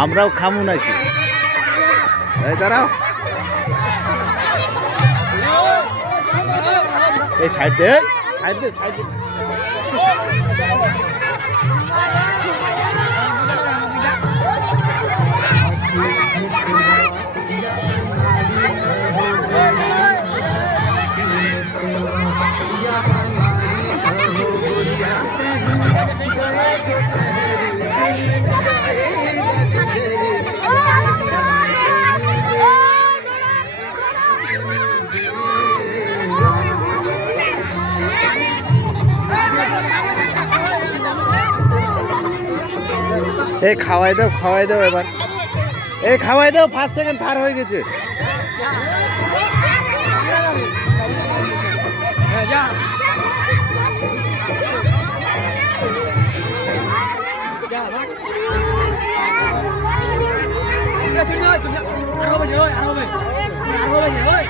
আমরাও খামু নাকি? এই দাঁড়াও, এই ছাইড দে, ছাইড দে, ছাইড দে। এই খাওয়াই দাও, খাওয়াই দাও এবার, এই খাওয়াই দাও। 5 সেকেন্ড পার হয়ে গেছে। Chưa, chưa, chưa, chưa. Ăn không bây giờ ơi, ăn không bây giờ ơi.